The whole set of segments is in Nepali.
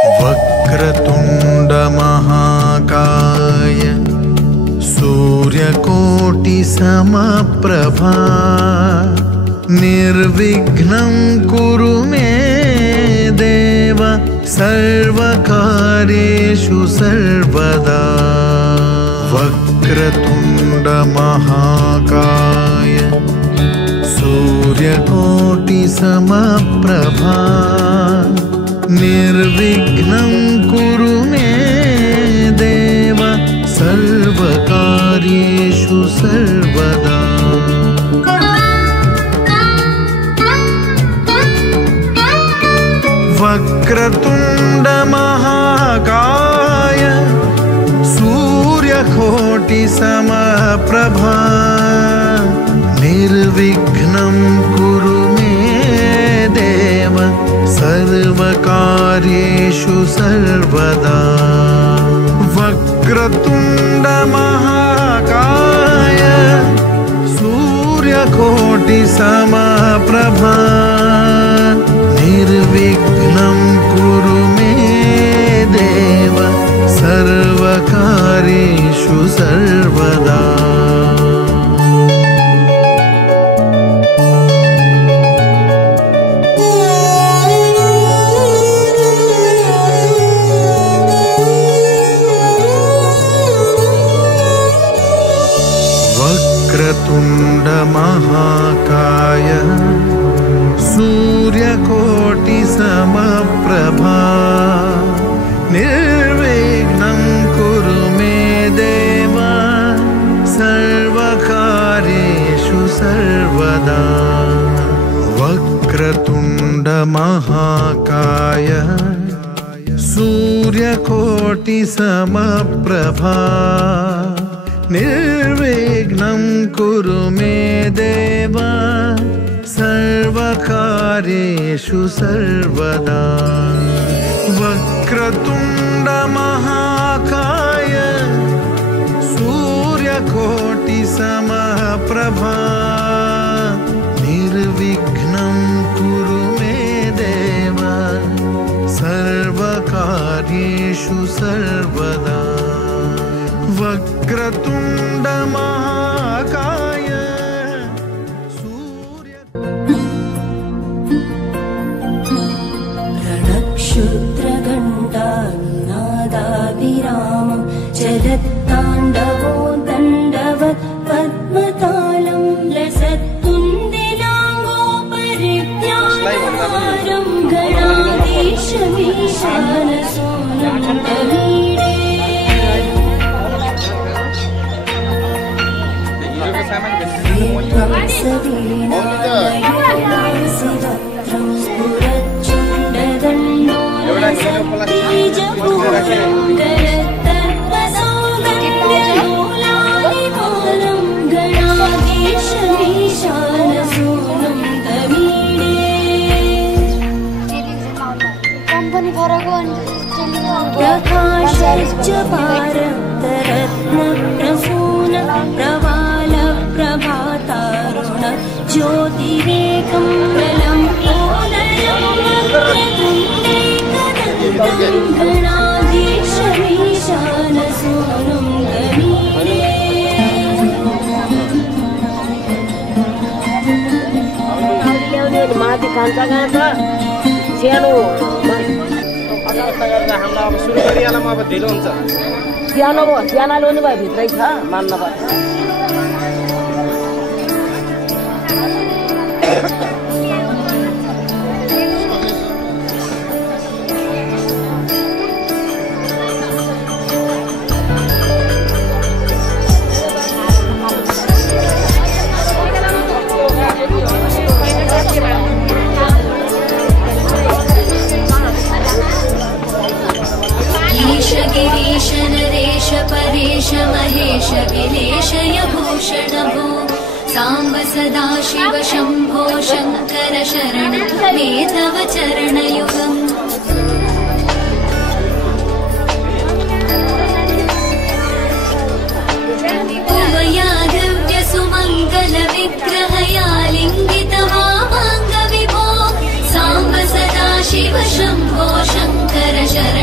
वक्रतुंड महाकाय सूर्यकोटि समप्रभा निर्विघ्नं कुरु मे देव सर्वकार्येषु सर्वदा। वक्रतुंड महाकाय सूर्यकोटि समप्रभा निर्विघ्नं कुरु मे देव सर्वकार्येषु सर्वदा। वक्रतुंड महाकाय सूर्यकोटि समप्रभा निर्विघ्नं कुरु मे देव सर्वकार्येषु सर्वदा। वक्रतुंड महाकाय सूर्यकोटि समप्रभा निर्विघ्नं कुरु मे देव सर्वकार्येषु सर्वदा। वक्रतुंड महाकाय सूर्यकोटि समप्रभा निर्विघ्नं कुरु मे देव सर्वकार्येषु सर्वदा। वक्रतुंड महाकाय सूर्यकोटि समप्रभा निर्विघ्नं कुरु मे देव सर्वकार्येषु सर्वदा। वक्रतुंड महाकाय सूर्यकोटि समप्रभा निर्विघ्नं कुरु मे देव सर्वकार्येषु सर्वदा। वक्रतुंड महाकाय रणक्षुद्रघण्टानादाभिरामं चलत्ताण्डवो दण्डवत् पद्मतालं लसत्तुन्दिलाङ्गोपरिज्ञानहारं गणाधीशमीशानसोनं तमीडे। सवीनालयोनासिवक्त्रं स्फुरच्चण्डदण्डो निजभुवनगरत्तत्त्वसौगन्ध्यलोलानिवालं गणाधीशमीशानसोनं तमीडे। प्रकाशश्च पारक्तरत्नप्रसून प्रवाल प्रभातारुण ज्योतिरेकं प्रलम्बोदरं वक्रतुण्डैकदन्तं गणाधीशमीशानसोनं तमीडे। माथि खान्छ गान्छ सानो हामीलाई अब सुरु गरिहालौँ। अब ढिलो हुन्छ। सानो भयो सानो ल्याउनु भयो भित्रै छ मान्न पर्छ। गिरीश नरेश परेश महेश गिलेशय भूषण भो सांब सदा शिव शंभो शंकर शरण मे तव चरणयुगम्। उमया दिव्य सुमंगल विग्रहया लिंगित वामांग विभो सांब सदा शिव शंभो शंकर शरण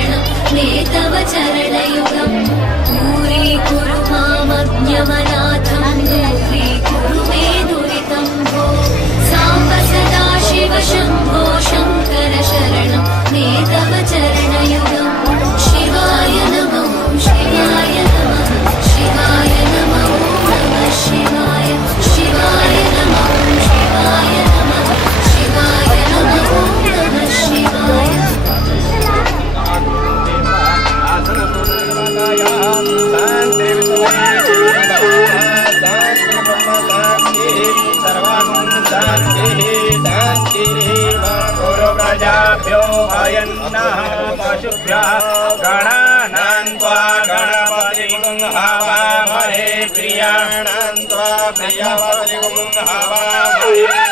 गणाभ्यो भयन्नः पशुभ्यः गणानां त्वा गणपतिं हवामहे प्रियाणां त्वा प्रियपतिं हवामहे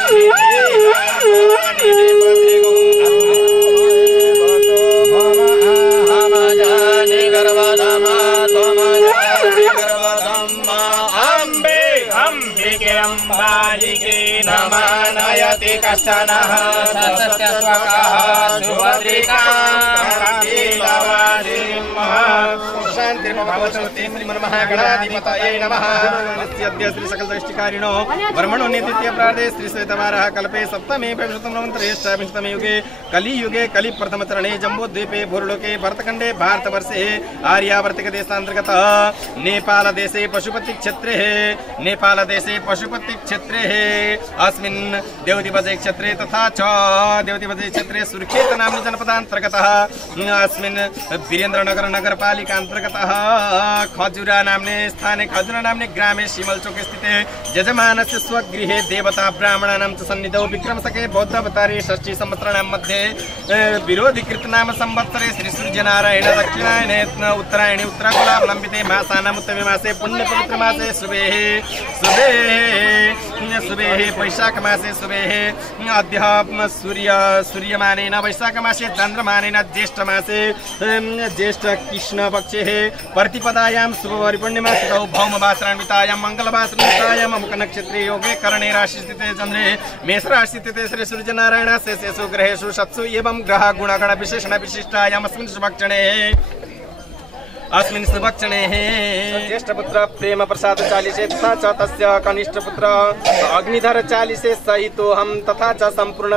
अम्बालिके नमानयति कश्चनः सत्यस्वकः सुभद्रिकां श्रीमन्महागणाधिपतये नमः। अद्य श्री सकलदृष्टिकारिणो ब्रह्मणो नित्य प्रार्थे श्री श्वेतवारः कल्पे सप्तमे विंशतमे युगे कलियुगे कलि प्रथम चरणे जम्बूद्वीपे भूर्लोके भरतखंडे भारतवर्षे आर्यावर्तिक देशांतर्गत नेपाल देशे पशुपति क्षेत्रे अस्मिन् देवतिबजे क्षेत्रे तथा च देवतिबजे क्षेत्रे सुरखेत नाम्नि जनपदान्तर्गतः अस्मिन् वीरेन्द्रनगर नगरपालिका अंतर्गतः खजुरा नाम्ने स्थाने खजुरा नाम्ने ग्रामे शिमलचौक स्थिते यजमानस्य स्वगृहे देवता ब्राह्मणानां च सन्निधौ विक्रमशके बौद्धावतारे षष्ठी संवत्सराणां मध्ये विरोधिकृत नाम संवत्सरे श्री सूर्यनारायण दक्षिणायने उत्तरायणे उत्तराकुलावलम्बिते मासानाम् उत्तमे मासे पुण्यपवित्र मासे सुबेः वैशाख मासे सुबेः अद्य सूर्यमानेन वैशाख मासे चन्द्रमानेन ज्येष्ठ मासे ज्येष्ठ कृष्ण पक्षे प्रतिपदायां शुभपरिपूर्णिमा तिथौ भौमवासरान्वितायां मंगलवासरान्वितायां अमुक नक्षत्रे योगे करणे राशि स्थिते चन्द्रे मेष राशि स्थिते श्री सूर्यनारायण शेषेषु ग्रहेषु सत्सु एवं ग्रह गुणगण विशेषण विशिष्टायाम् अस्मिन् शुभक्षणे ज्येष्ठपुत्र प्रेम प्रसाद चालिसे तथा च तस्य कनिष्ठ पुत्र अग्निधर चालिसे सहितोऽहं तथा च सम्पूर्ण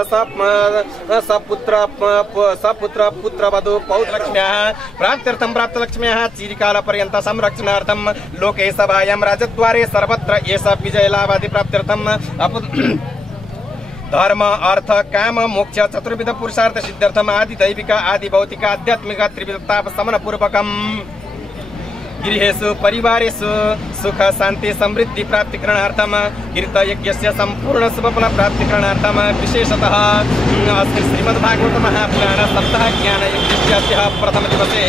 सपुत्र पुत्रवधू पौत्रलक्ष्म्याः प्राप्त्यर्थं प्राप्तलक्ष्म्याः चिरकालपर्यन्त संरक्षणार्थं लोके सभायां राजद्वारे सर्वत्र एष विजयलाभादि प्राप्त्यर्थं धर्म अर्थ काम मोक्ष चतुर्विध पुरुषार्थ सिद्ध्यर्थम आदि दैविक आदि भौतिक आध्यात्मिक त्रिविध ताप समन पूर्वकम गृहेषु परिवारेषु सुख शांति समृद्धि प्राप्तिकरणार्थम कीर्तयज्ञस्य संपूर्ण शुभफल प्राप्तिकरणार्थम विशेषतः अस्मिन् श्रीमद्भागवत महापुराण सप्ताह ज्ञान यज्ञस्य प्रथम दिवसे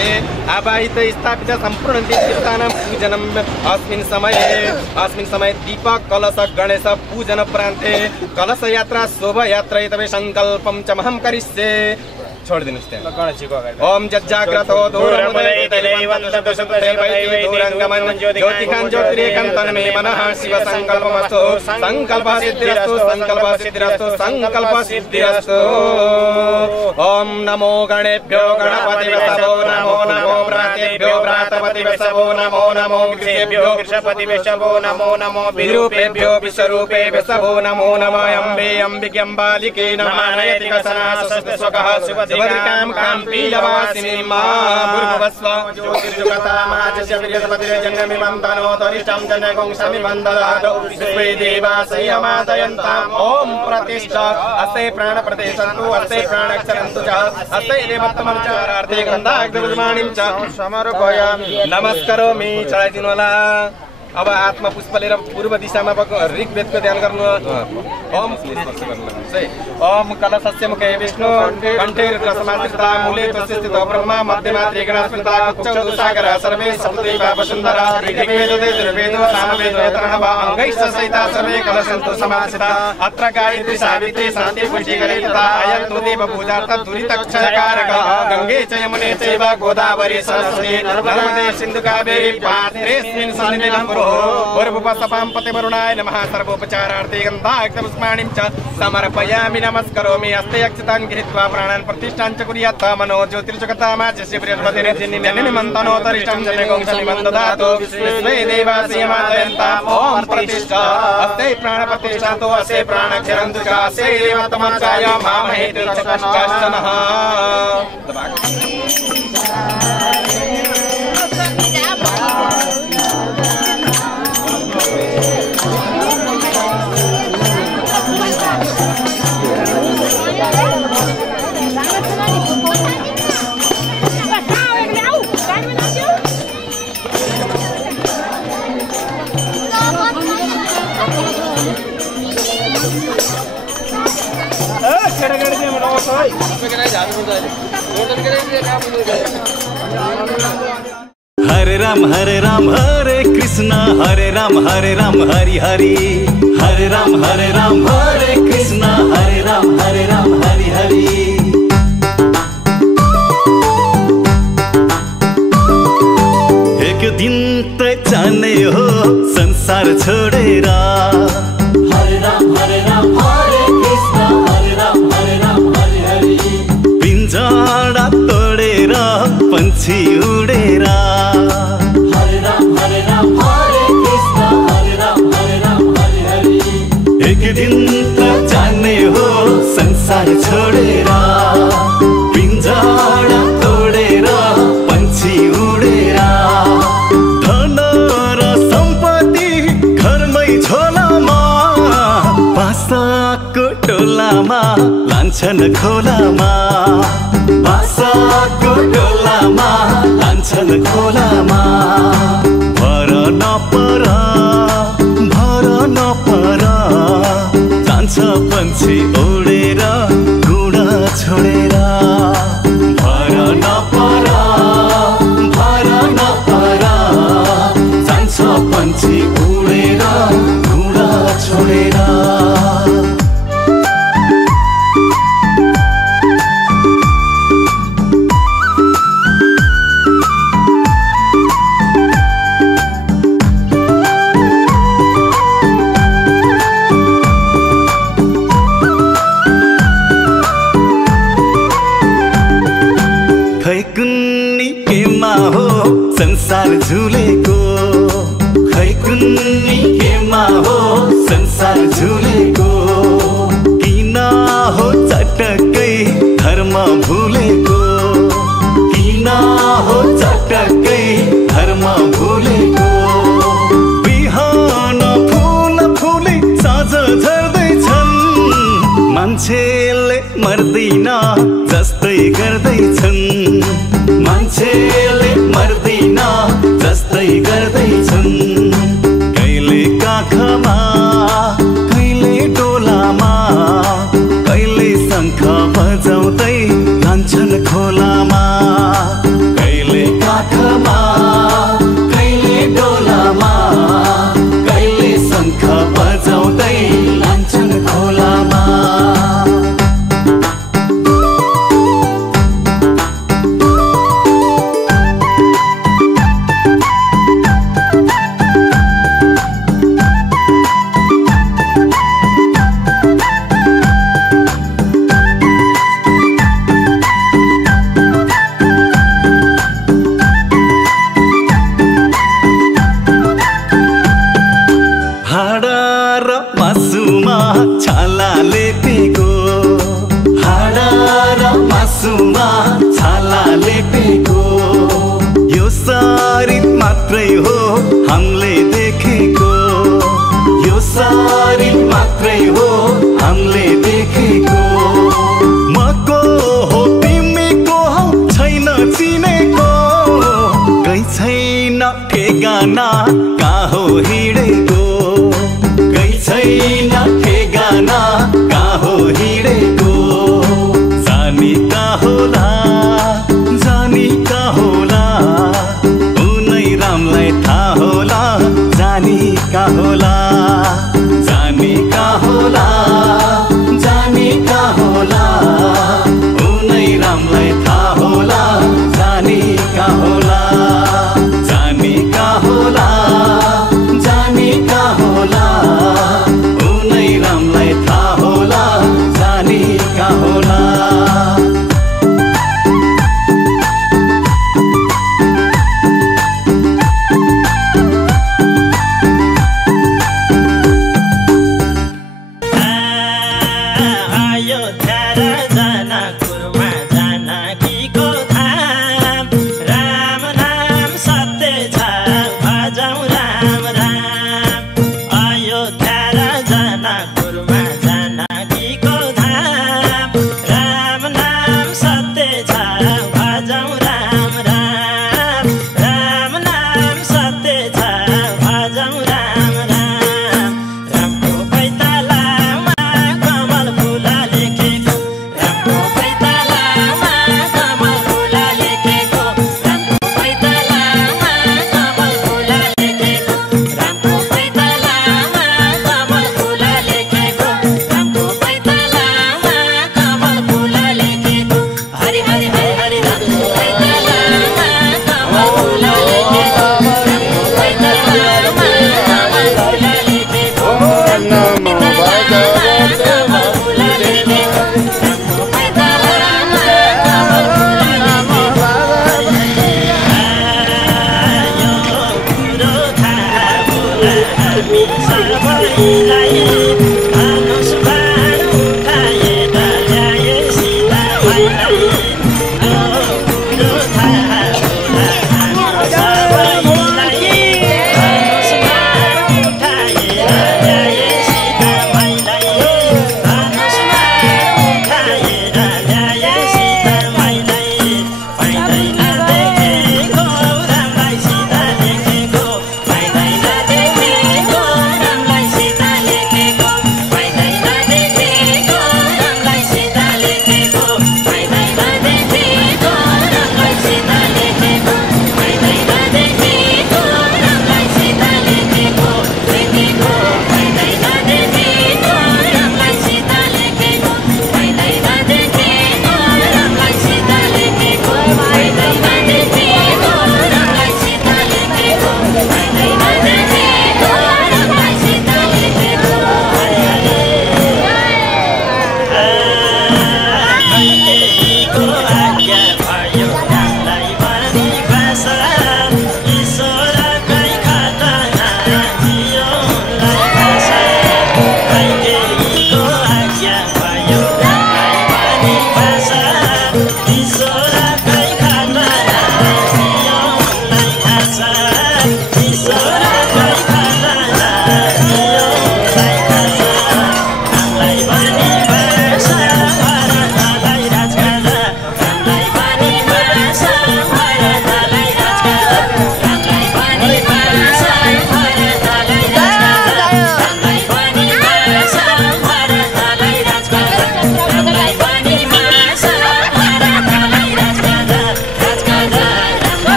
आवाहित स्थापित संपूर्ण देवतानां पूजनम् अस्मिन् समये दीपक कलश गणेश पूजन प्रान्ते कलश यात्रा शोभा यात्रा तवे संकल्पं च महं करिष्ये। छोड़ दिन ओम जज्जाग्रतो ज्योतिकां ज्योतिरेकं मे मनः शिव संकल्पमस्तु संकल्प सिद्धिरस्तु ओम नमो गणेभ्यो गणपतिवसवो नमो व्रातेभ्यो व्रातपतिवसवो नमो वृषेभ्यो वृषपतिवसवो नमो विरूपेभ्यो विश्वरूपे वसवो नमो अम्बे अम्बिके नमानयति कसनासस्वकः शिवद्रिकां काम्पीलवासिनीं भूर्भुवस्व ज्योतिर्जुगतामाजस्य विजयपतिर्जन्यमिमं तनोतरिष्टं जनकं समिमं ददातु विश्वे देवासयमादयन्ताम् ॐ प्रतिष्ठा अस्य प्राणप्रदेशन्तु अस्य प्राणक्षरन्तु च अस्य देवत्तमर्चारार्थे गन्धाग्रविद्वाणीं च समर्पयामि। नमस्करोमि चढाइ दिनु होला। अब आत्मा पुष्प लिएर पूर्व दिशामा ऋग्वेदको ध्यान गर्नु। ओम कलशस्य मुखे विष्णु कण्ठे रुद्रसमाश्रिता मूले तस्थितो ब्रह्मा मध्यमा त्रिगुणास्मृता उच्चौ सागरः सर्वे सप्तैवा वसुन्धरा ऋग्वेदो यजुर्वेदो सामवेदो यतर्वणः अङ्गैश्च सहिता सर्वे कलशन्तु समाश्रिता अत्र गायत्री सावित्री शान्ति पुष्टिकरी तथा अयन्तु देवपूजार्थ दुरितक्षयकारक गङ्गे च यमुने चैव गोदावरी सरस्वती नर्मदे सिन्धु कावेरी पात्रेऽस्मिन् सन्निधिं भूर्भुवस्सपां पतिवरुणाय नमः। सर्वोपचारार्थे गन्धाग्रपुष्पाणिं च समर्पयामि। नमस्करोमि। हस्ते अक्षतान् गृहीत्वा प्राणान् प्रतिष्ठां च कुर्यात्। मनो ज्योतिर्जगतामाच्यस्य बृहस्पतिर्जन्यमन्तनोतरिष्टं जनकं समिमं ददातु विश्वे देवासयमादयन्ताम् ॐ प्रतिष्ठा हस्ते प्राणप्रतिष्ठातो अस्य प्राणक्षरन्तु च अस्य देवतमर्चाय मामहे कश्चनः। हरे राम हरे कृष्ण हरे राम हरि हरि हरे राम हरे कृष्ण हरे राम हरि हरि एक दिन त जाने हो संसार छोडेर हरे राम हरे कृष्ण हरे राम हरि हरि पिंजरा तोडेर पंछी उडेर हरे राम हरे कृष्ण हरे राम हरि हरि एक दिन त जाने हो संसार छोडेर पिंजरा तोडेर पंछी उडेर धन र सम्पत्ति घरमै झोलामा बासाको टोलामा लान्छन् खोलामा बासाको टोलामा लान्छन् खोलामा भर नपर जान्छ पंछी उडेर गुडा छोडेर भर नपर जान्छ पंछी उडेर गुडा छोडेर संसार झुलेको खै कुन्नी केमा हो संसार झुलेको किन हो चटक्कै धर्म भुलेको किन हो चटक्कै धर्म भुलेको बिहान फुल फुले साँझ झर्दैछन् मान्छेले मर्दैन जस्तै गर्दैछन् मान्छेले मर्दैन जस्तै गर्दैछन् कहिले काखमा कहिले डोलामा कहिले शङ्ख बजाउँदै लान्छन् खोलामा कहिले काखमा कहिले डोलामा कहिले शङ्ख बजाउँदै लान्छन् खोलामा छाला लेपेको यो शरीर मात्रै हो हामीले देखेको यो शरीर मात्रै हो हामीले देखेको मको हो तिमीको हौ छैन चिनेको गई छैन ठेगाना कहाँ हो हिँडेको गई छैन ठेगाना कहाँ हो हिँडेको जानी कहाँ होला जानी कहाँ होला उनै रामलाई थाहा होला जानी कहाँ होला जानी कहाँ होला जानी कहाँ होला उनै रामलाई थाहा होला जानी कहाँ होला जानी कहाँ होला जानी कहाँ होला उनै रामलाई थाहा होला जानी कहाँ होला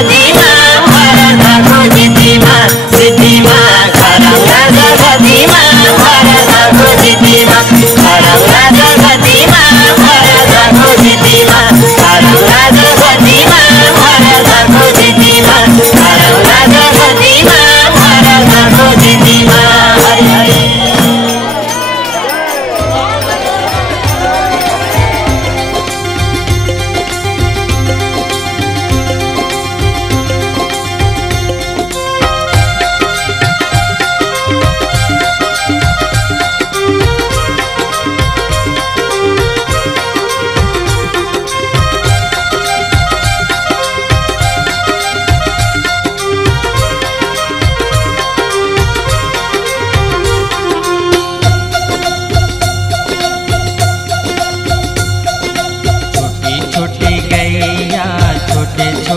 Gati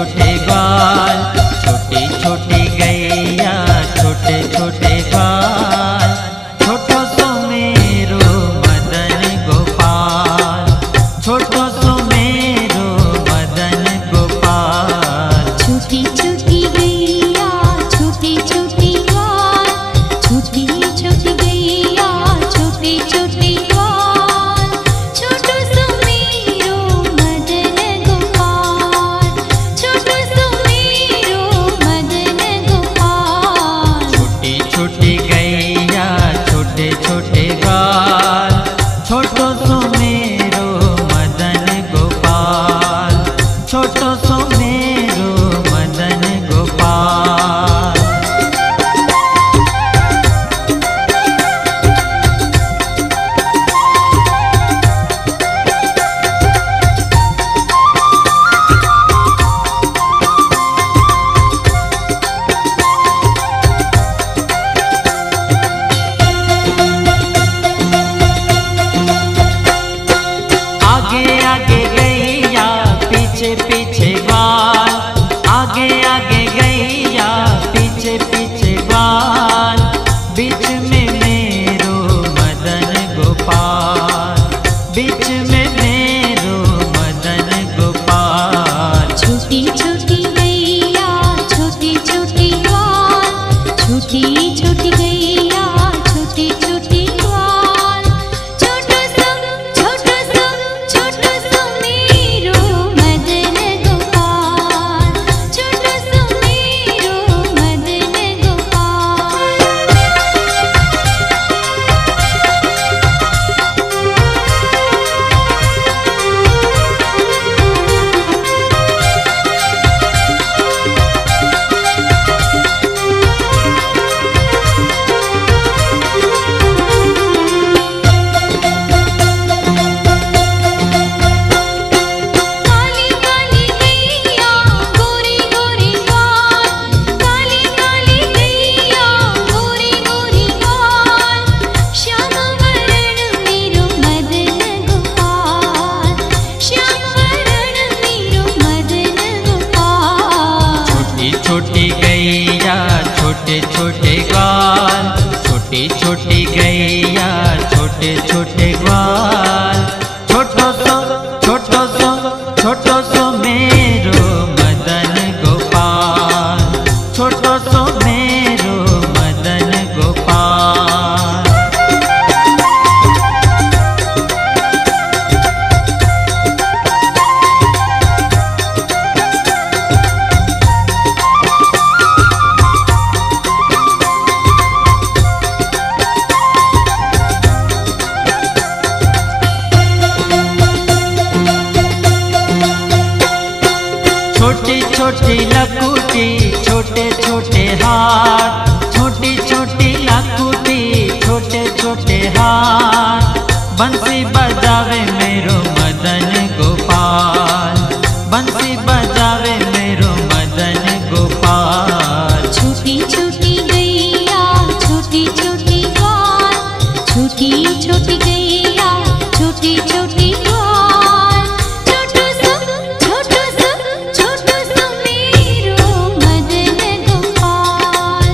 छोटे ग्वाल, छोटी छोटी गैया, छोटे छोटे ग्वाल, छोटो सो मेरो मदन गोपाल, छोटो सो मेरो मदन गोपाल। छोटी छोटी गैया, छोटी छोटी ग्वाल, छोटी छोटी गैया, छोटी छोटी ग्वाल, छोटो सो मेरो मदन गोपाल, छोटो सो मेरो मदन गोपाल। छोटी छोटी गैया, छोटे छोटे ग्वाल, छोटो सो मेरो मदन गोपाल, छोटो सो मेरो मदन गोपाल। आगे आगे गैया, पीछे पीछे ग्वाल, आगे आगे गैया, पीछे पीछे ग्वाल, बीच में मेरो मदन गोपाल, बीच में मेरो मदन गोपाल। छोटी छोटी गैया, छोटी छोटी ग्वाल, छोटी छोटी गैया, छोटी छोटी ग्वाल, छोटो सो मेरो मदन गोपाल, छोटो सो मेरो मदन गोपाल। काली काली गैया, गोरी गोरी ग्वाल, काली काली गैया, गोरी गोरी ग्वाल, श्याम वरण मेरो मदन गोपाल, श्याम वरण मेरो मदन गोपाल। छोटी छोटी गैया, छोटे छोटे ग्वाल, छोटी छोटी गैया, छोटे छोटे ग्वाल, छोटो सो मेरो मदन गोपाल, छोटो सो मेरो मदन गोपाल। छोटी छोटी लकुटी, छोटे छोटे हाथ, छोटी छोटी लकुटी, छोटे छोटे हाथ, बंसी बजावे मेरो मदन गोपाल, बंसी बजावे मेरो मदन गोपाल। छोटी छोटी गैया, छोटी छोटी ग्वाल, छोटी छोटी गैया, छोटी छोटी ग्वाल, छोटो सो मेरो मदन गोपाल,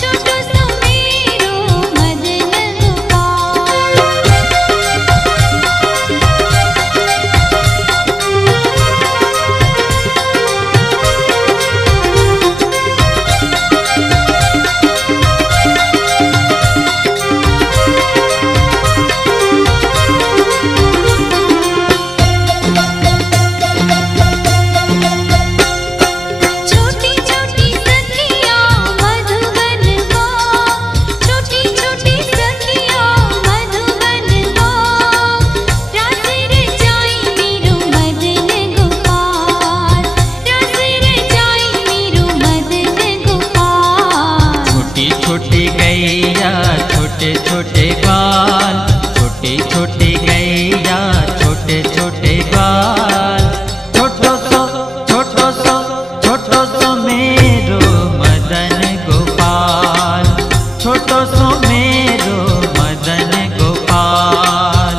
छोटो सो मेरो मदन गोपाल। छोटी छोटी सखिया मधुबन को, छोटी छोटी सखिया मधुबन को, रास रचाई मेरो मदन गोपाल, रास रचाई मेरो मदन गोपाल। छोटी छोटी गैया, छोटे छोटे ग्वाल, छोटी छोटी गैया, छोटे छोटे ग्वाल, छोटो सो मेरो मदन गोपाल, छोटो सो मेरो मदन गोपाल।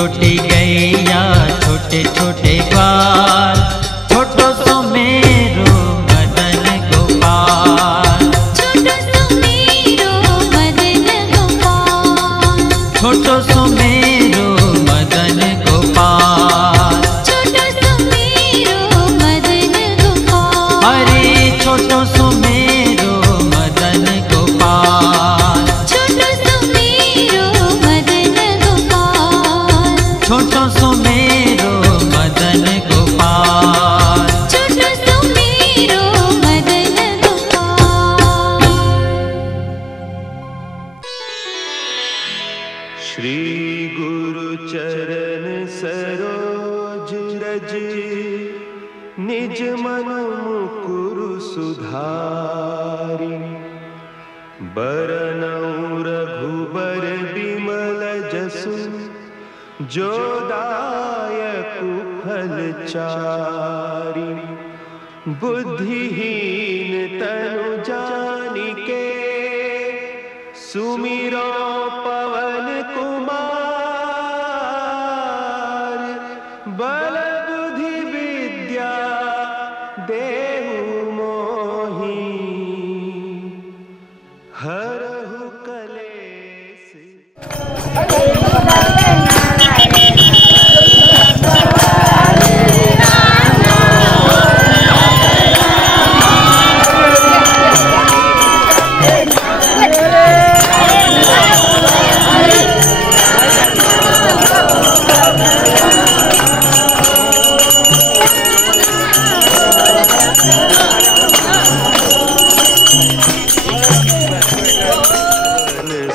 छोटी गैया छोटे छोटे ग्वाल, छोटो सो मेरो मदन गोपाल, छोटो सो मेरो मदन गोपाल, छोटो सो मेरो मदन गोपाल, छोटो सो मेरो मदन गोपाल, अरे छोटो सो मेरो मदन गोपाल, छोटो सो मेरो मदन गोपाल, छोटो सो मेरो मदन गोपाल, छोटो सो मेरो मदन गोपाल। श्री गुरु चरण सरोज रज, निज मन मुकुरु सुधारि, बरनउँ रघुबर बिमल जसु, जो दायकु फल चारि। बुद्धिहीन तनु जानिके, सुमिरो पवन कुमार। बल बुद्धि विद्या देहु मोहि, हरहु कलेस।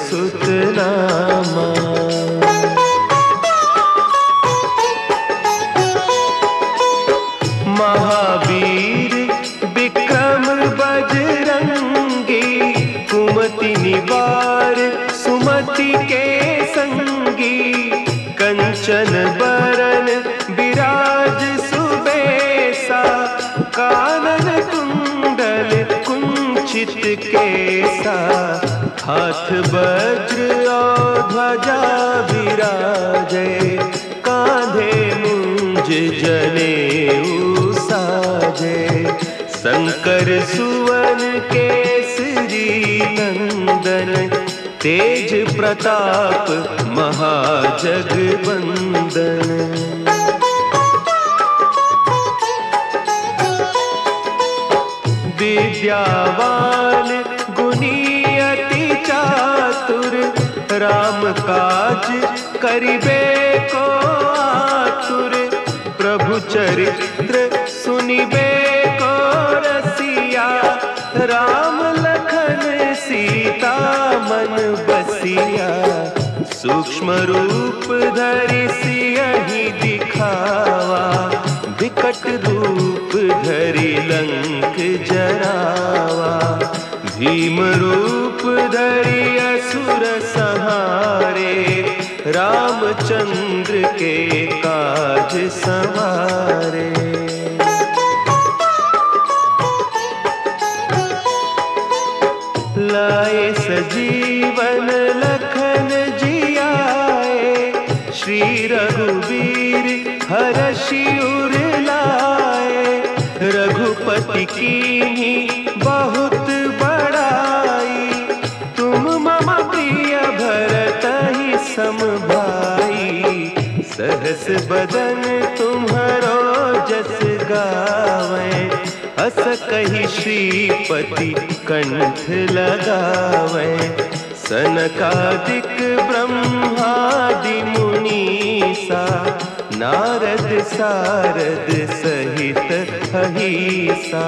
सुतनामा महावीर विक्रम बजरंगी, कुमति निवार सुमति के संगी। कंचन बरन विराज सुबेसा, कानन कुंडल कुंचित केसा। हाथ वज्र और ध्वजा विराजे, कांधे मुंज जनेऊ साजे। शंकर सुवन केसरी नंदन, तेज प्रताप महाजगवंदन। विद्यावान गुणी अति चातुर, राम काज करिबे को आतुर। प्रभु चरित्र सुनिबे को रसिया, राम लखन सीता मन बसिया। सूक्ष्म रूप धरि सियहि दिखावा, विकट रूप धरि लंक जरावा। भीम रूप धरि असुर संहारे, रामचंद्र के काज संवारे। लाए सजीवन लखन जियाए, श्री रघुवीर हरषि उर लाए। रघुपति कीन्ही बहुत बड़ाई, तुम मम प्रिय भरतहि सम भाई। सहस बदन तुम्हरो जस गावें, अस कहि श्रीपति कंठ लगावें। सनकादिक ब्रह्मादि मुनीसा, नारद सारद सहित अहिसा।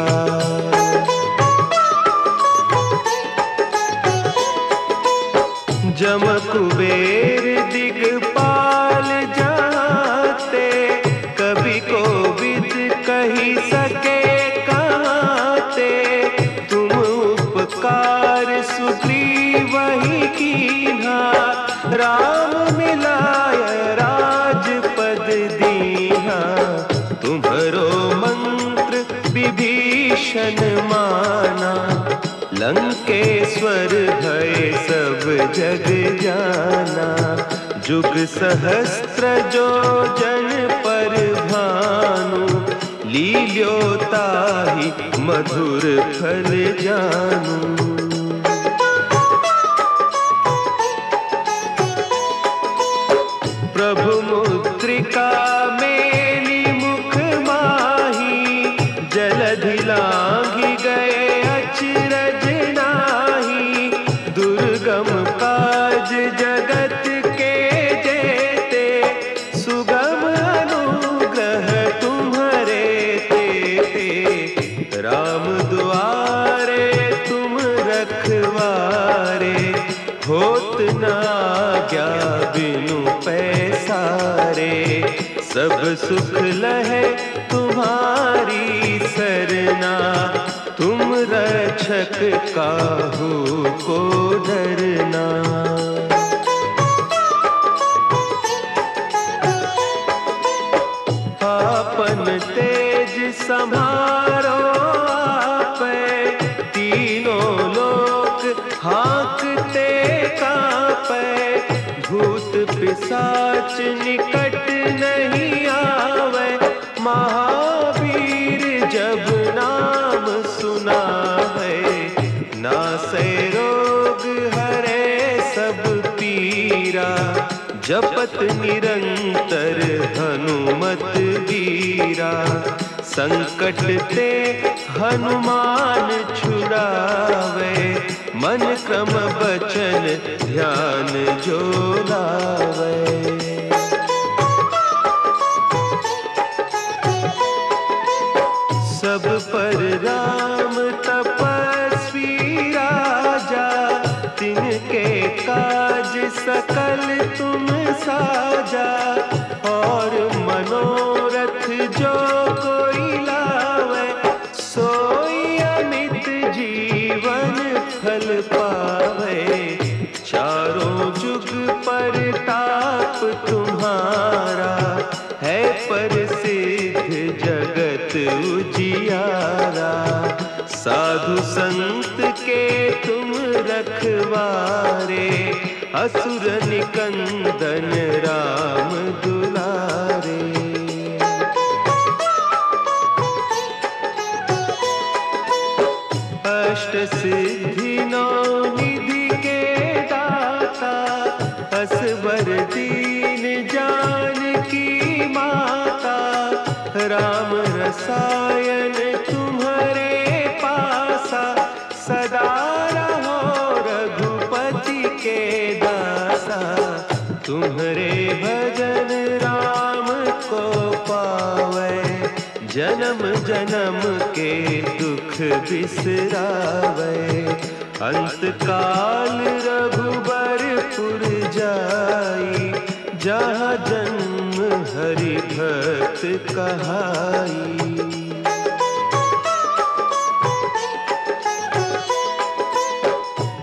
जम कुबेर दिगपाल जाते, कवि कोविद कही सके कहते। तुम उपकार सुग्रीवहि कीन्हा, राम मिलाय राजपद दीन्हा। तुम्हरो मंत्र विभीषण माना, लंकेश्वर भय सब जग जाना। जुग सहस्त्र जो जन पर भानु, लील्योताहि मधुर फल जानू। प्रभु मुद्रिका मेली मुख माही, जलधि लांघि गए अचरज नाही। दुर्गम काज जगत के जेते, सुगम अनुग्रह तुम्हारे तेते। राम दुआरे तुम रखवारे, होत न आज्ञा बिनु पैसारे। सब सुख लहे तुम्हारी सरना, तुम रक्षक काहू को डरना। आपन तेज सम्हारो आपै, तीनों लोक हाँकते कांपै। भूत पिशाच निकट नहीं आवे, महावीर जब नाम सुना है। नासै रोग हरे सब पीरा, जपत निरंतर हनुमत वीरा। संकट ते हनुमान छुड़ावे, मन क्रम बचन ध्यान जो लावे। सब पर राम तपस्वी राजा, तिनके काज सकल तुम साजा। और मनोरथ जो कोई लावे, सोई अमित जीवन फल पावे। चारों जुग परताप तुम्हारा, है प्रसिद्ध जगत उजियारा। साधु संत के तुम रखवारे, असुर निकंदन राम दुलारे। अष्ट सिद्धि नौ निधि के दाता, असवर दीन जानकी माता। राम रसायन तुम्हारे पासा, सदा रहो रघुपति के दासा। तुम्हारे भजन राम को पावे, जन्म जन्म के दुख बिसरावे। अंत काल रघुबरपुर जाई, जहाँ जन्म हरि भक्त कहाई।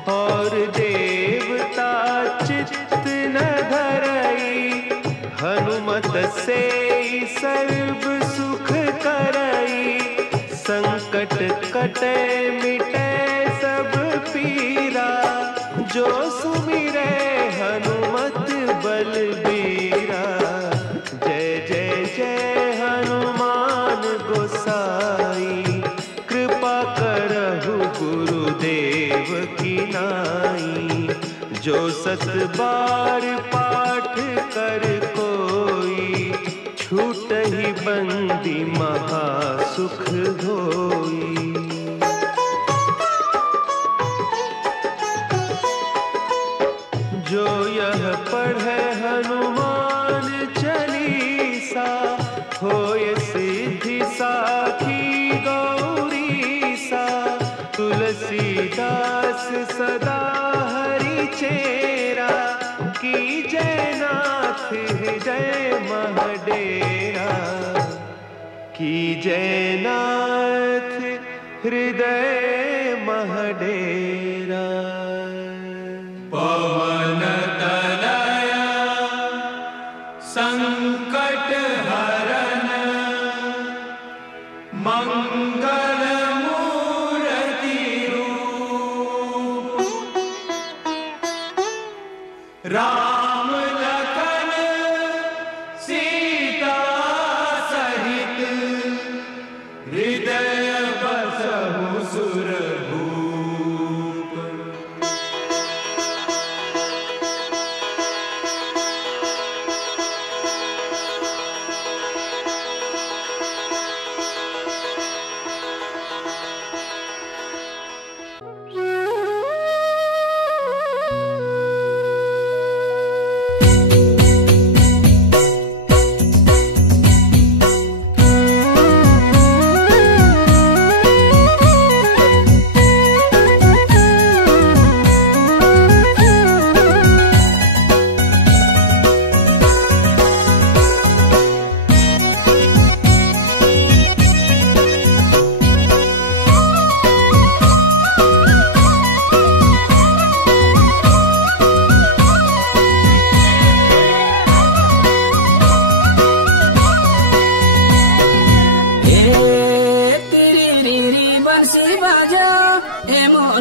और देवता चित्त न धरई, हनुमत से सर्व सुख करई। संकट कटे मिटे सब पीरा, जो सुमिरे हनुमत बलबीरा। जय जय जय हनुमान गोसाई, कृपा करहु गुरुदेव की नाई। जो सत बार पाठ कर कोई, छूटहि बंदी महासुख होई। जो यह पढ़े हनुमान चालीसा, होय सिद्धि साखी गौरीसा। तुलसीदास सदा हरि चेरा, की जयनाथ हृदय महडेरा। की जयनाथ हृदय महडेरा। पवन तनया संकट हरन, मंगल मूर्ति रूप। राम लखन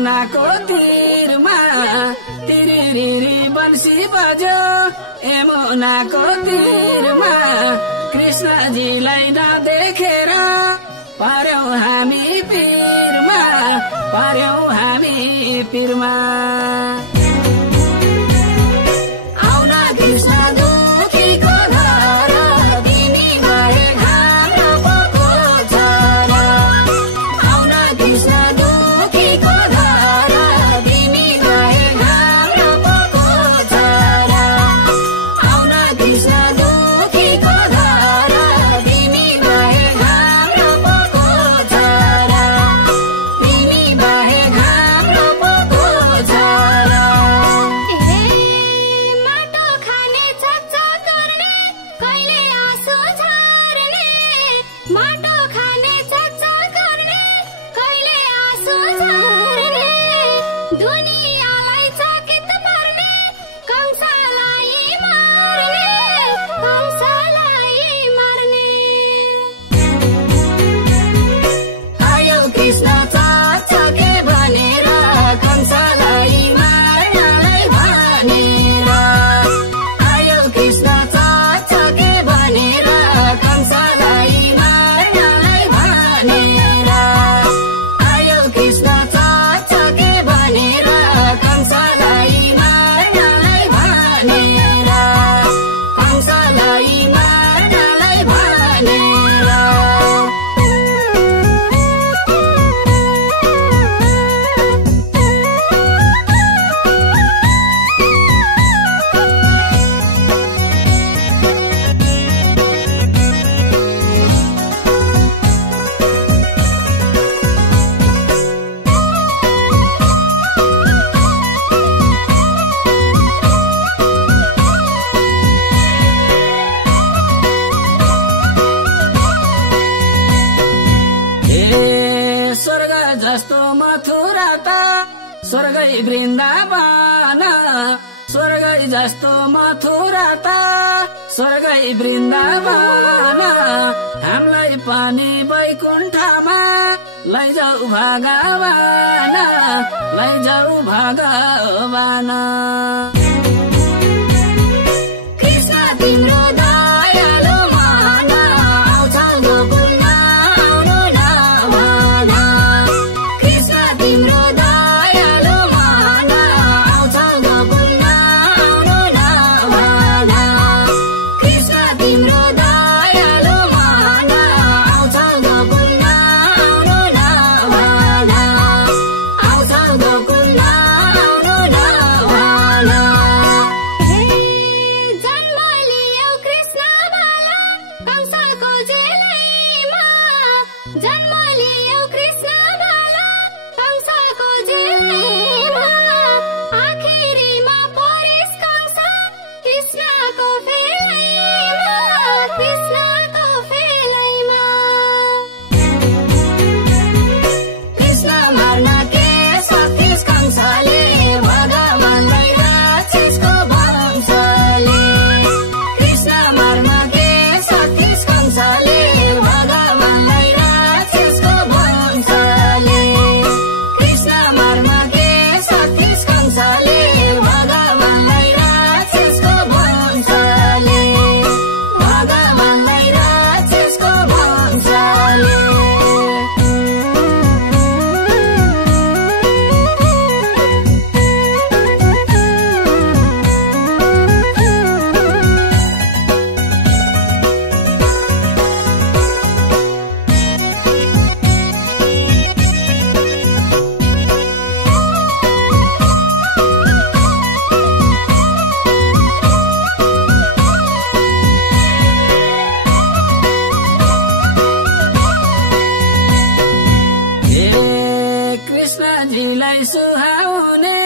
यमुनाको तीरमा तिरिरी बन्सी बज्यो यमुनाको तीरमा कृष्णजीलाई नदेखेर पर्यौं हामी पिरमा पर्यौं हामी पिरमा आउन कृष्ण दुखीको घर तिमी भए हाम्रो पको छोरा आउन कृष्ण दुखीको घर तिमी भए हाम्रो पको छोरा आउन कृष्ण दुखीको घर तिमी भए हाम्रो पको छोरा तिमी भए हाम्रो पको छोरा माटो खाने चच्चा गर्ने कहिले आँसु झर्ने माटो खाने चच्चा गर्ने कहिले आँसु झर्ने दुनियाँलाई चकित पार्ने कंसलाई मार्ने आयो कृष्ण चच्चके भनेर कंसलाई मार्नलाई भनेर आयो कृष्ण चच्चके भनेर कंसलाई मार्नलाई भनेर आयो कृष्ण चच्चके भनेर कंसलाई मार्नलाई भनेर कंसलाई मार्नलाई भनेर स्वर्ग जस्तो मथुरा त स्वर्गै वृन्दावन स्वर्गै जस्तो मथुरा त स्वर्गै वृन्दावन हामीलाई पनि वैकुण्ठमा लैजाऊ भगवान लैजाऊ भगवान कृष्ण तिम्रो दयालु मन आउँछ गोकुलमा आउनु नभन कृष्ण तिम्रो दयालु मन आउँछ गोकुलमा आउनु नभन कृष्ण तिम्रो दयालु मन आउँछ गोकुलमा आउनु नभन आउँछ गोकुलमा आउनु नभन जन्म लियौ कृष्ण बाला कंसको जेलैमा जन्म लियौ कृष्ण बाला कंसको जेलैमा आखिरीमा परेश कंस कृष्णको फेलैमा कृष्णको फेलैमा कृष्ण मार्न के सतीश कंसले भगवानलाई राक्षसको वंशले कृष्ण मार्न के सतीश कंसले भगवानलाई राक्षसको वंशले कृष्ण मार्न के सतीश कंसले भगवानलाई राक्षसको वंशले भगवानलाई राक्षसको वंशले कृष्णजीलाई सुहाउने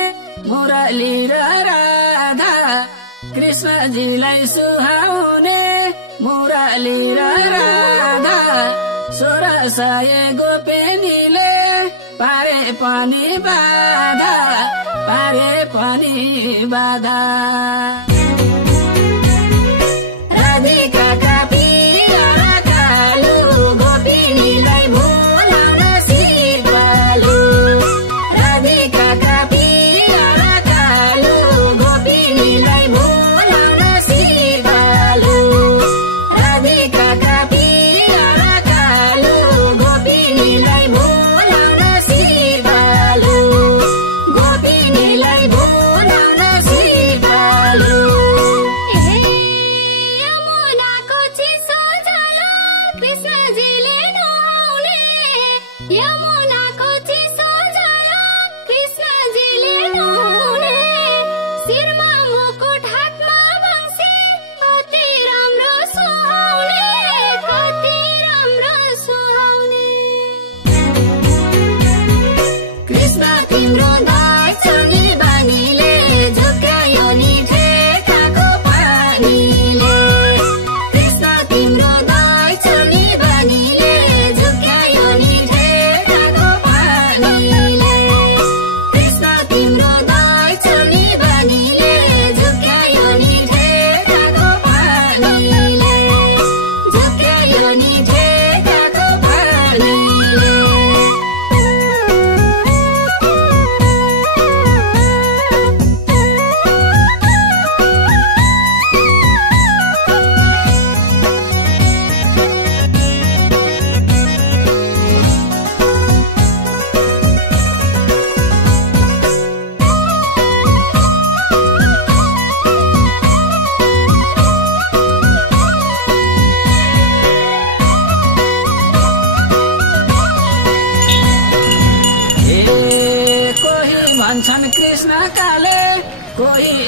मुरली र राधा कृष्णजीलाई सुहाउने मुरली र राधा 1600 गोपिनीले पारे पनि बाधा पारे पनि बाधा राधिकाका पिया कालु गोपिनीलाई भुलाउन सिपालु राधिका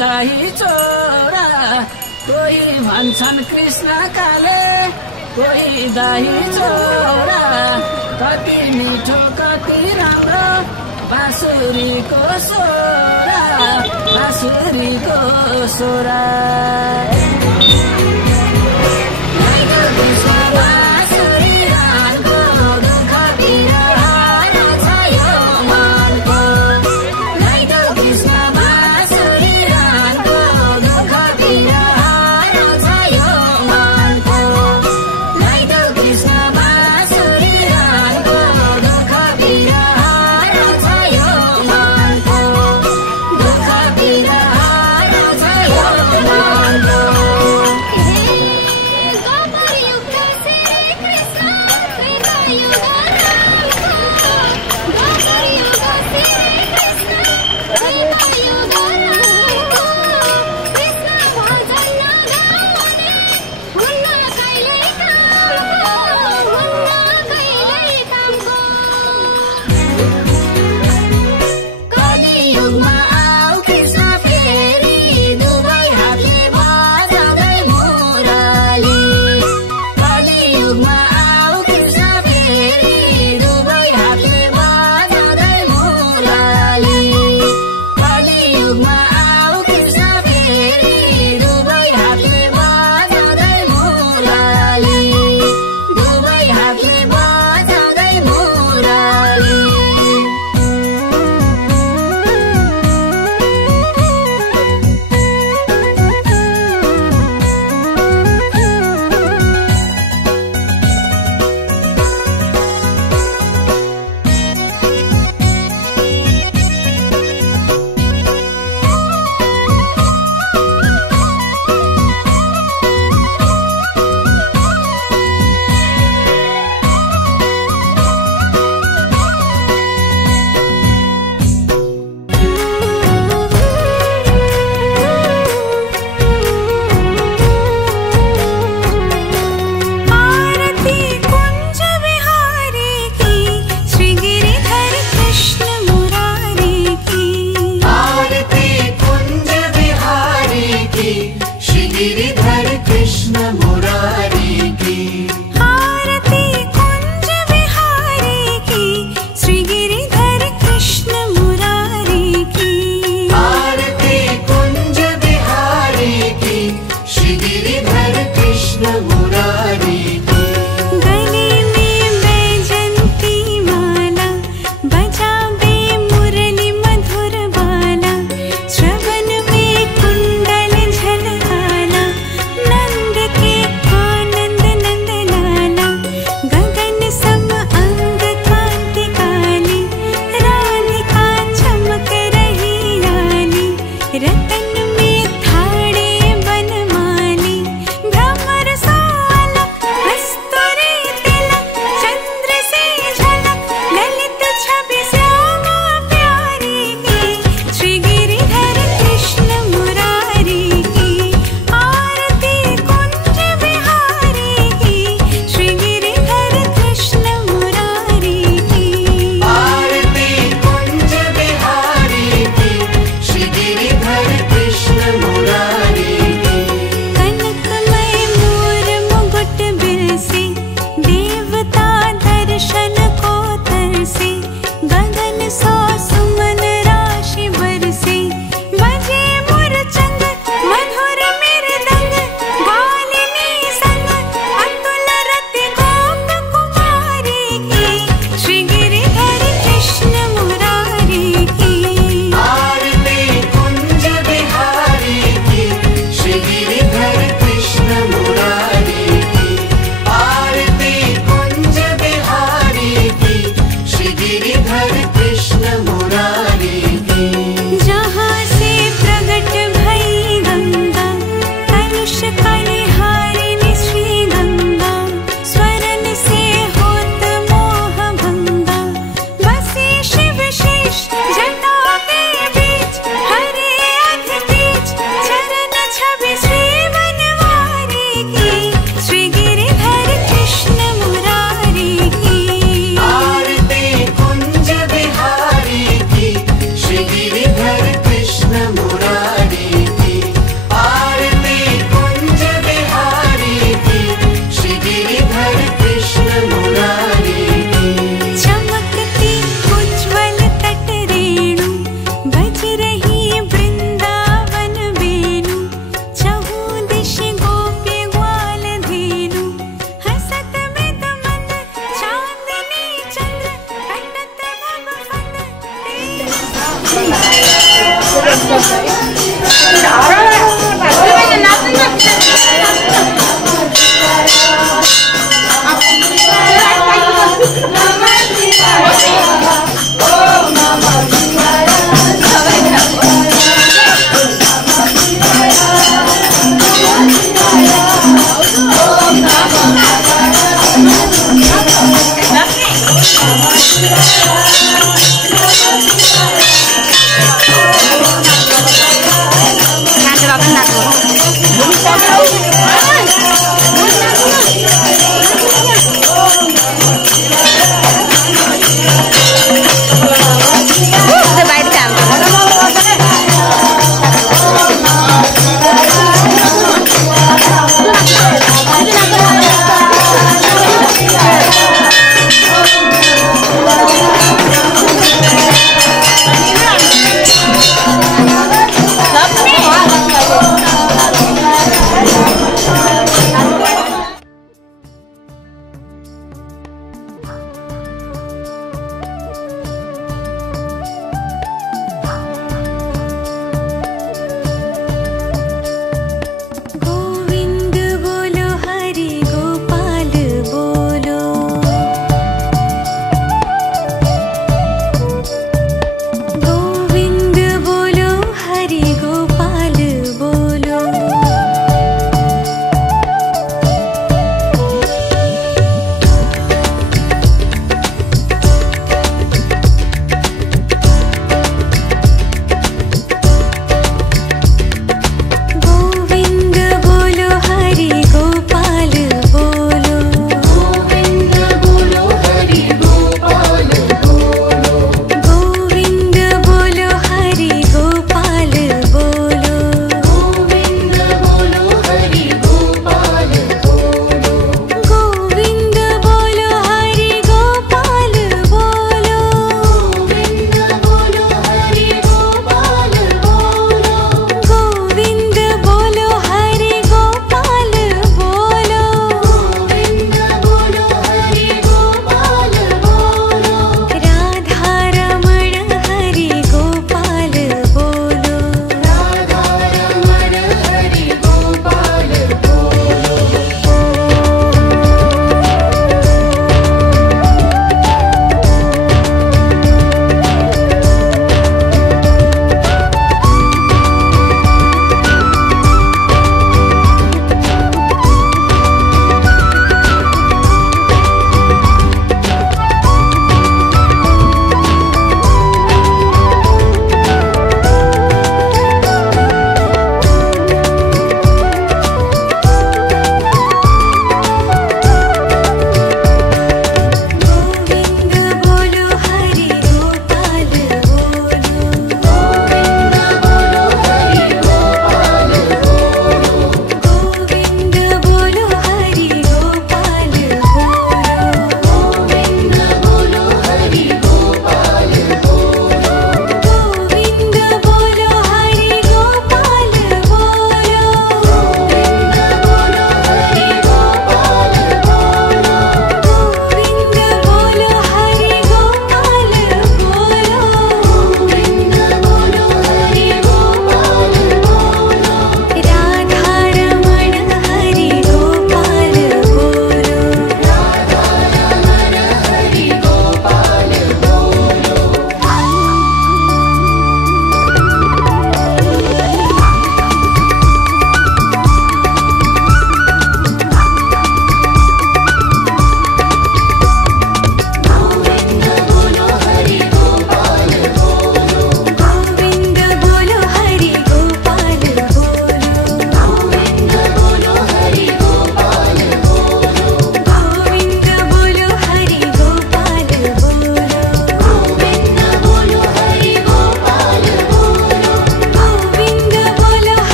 दाही छोरा कोही भन्छन् कृष्ण काले कोही दाही छोरा कति मिठो कति राम्रो बाँसुरीको सोरा बाँसुरीको सोरा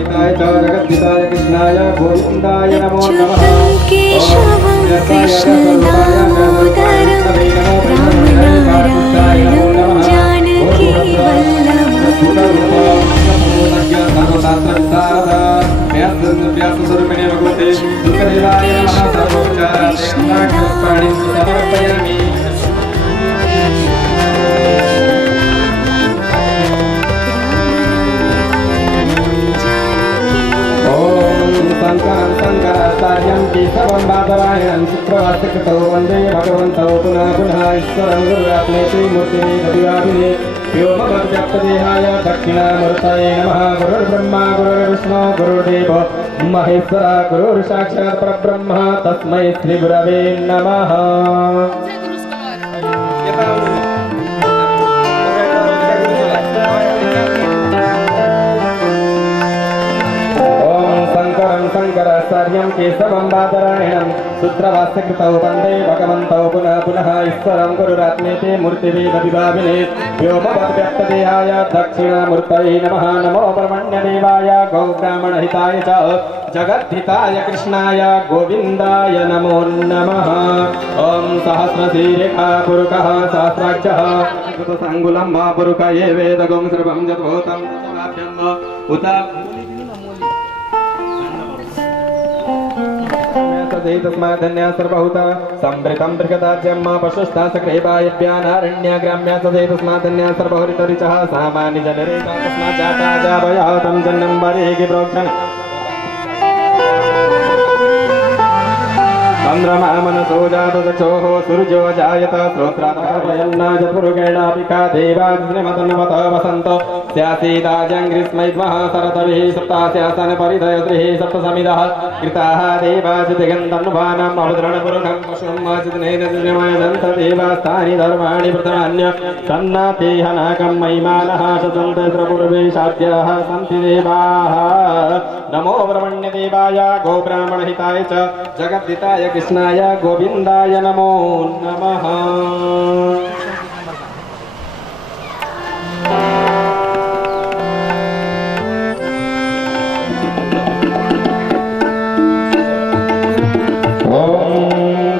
ब्रह्महिताय च जगद्धिताय कृष्णाय गोविन्दाय नमो नमः। केशवं कृष्णदामोदरं रामनारायणं व्यासस्वरूपिणे भगवते दुःखदेवाय नमः। सर्वोपचाराणि समर्पयामि। शङ्करं शङ्कराचार्यं केशवं बादरायणं शुक्रवासकृतौ वन्दे भगवन्तौ पुनः पुनः ईश्वरं गुरुरात्मेति मूर्तिमेतदिवाभिने व्योमवद्व्याप्तदेहाय दक्षिणामूर्तये नमः। गुरुर्ब्रह्मा गुरुर्विष्णु गुरुर्देवो महेश्वर गुरुर्साक्षात् परब्रह्म तस्मै श्रीगुरवे नमः। शङ्कराचार्यं केशवं बादरायणं सूत्रवास्यकृतौ वन्दे भगवन्तौ पुनः पुनः ईश्वरं गुरुरात्मेति मूर्तिभेदविभाविने व्योमवद्व्याप्तदेहाय दक्षिणामूर्तये नमः। नमो ब्रह्मण्यदेवाय गौब्राह्मणहिताय च जगद्धिताय कृष्णाय गोविन्दाय नमो नमः। ॐ सहस्रशीरेखा पुरुषः सहस्राक्षः कृतसाङ्गुलं महापुरुष ये वेदगं सर्वं यद्भूतं उत तस्मात् धन्या सर्वभूता संवृतं बृहदाज्यं पशुस्ता सक्रेवायव्यानारण्या ग्राम्या सदे तस्मात् धन्या सर्वहरितरिचः सामान्य जनरे तस्मात् जाता जावयः तं जन्नं वरेहि प्रोक्षण चन्द्रमा मनसो जातचक्षोः सूर्यो जायत श्रोत्रादयन्नाजपुरुगेणापिका देवाग्निमतन्वत वसन्त स्यासीदाजं ग्रीष्मैद्मः शरदभिः सप्तास्यासन परिधयश्रीः सप्तसमिदः कृताः देवाजिदिगन्तन्वानाम् अवतरणपुरुषं पशुं वाचितनेन निर्मयदन्त देवास्तानि धर्माणि प्रथमान्य तन्नातेहनाकं महिमानः शतन्तस्रपूर्वेशाद्याः सन्ति देवाः। नमो ब्रह्मण्यदेवाय गोब्राह्मणहिताय च जगद्धिताय कृष्णाय गोविन्दाय नमो नमः।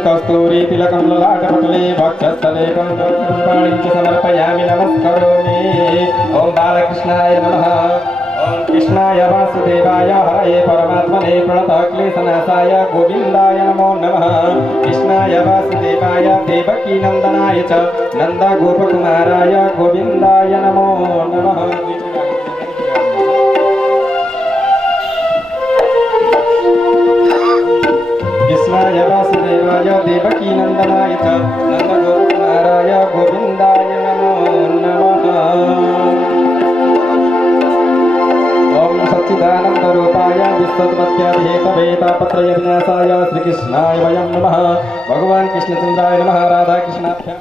कस्तूरी तिलकं ललाटपटले वक्षस्थले पुष्पाणि च समर्पयामि नमस्करोमि। ॐ बालकृष्णाय नमः। ॐ कृष्णाय वासुदेवाय हरये परमात्मने प्रणतक्लेशनाशाय गोविन्दाय नमो नमः। कृष्णाय वासुदेवाय देवकीनन्दनाय च नन्दगोपकुमाराय गोविन्दाय नमो नमः। कृष्णाय वासुदेवाय देवकीनन्दनाय च नन्दगोपकुमाराय गोविन्दाय नमो नमः। ॐ सच्चिदानन्दरूपाय विश्वोत्पत्त्यादिहेतवेतापत्रयविनाशाय श्रीकृष्णाय वयं नमः। भगवान् कृष्णचन्द्राय नमः। राधाकृष्णाभ्यां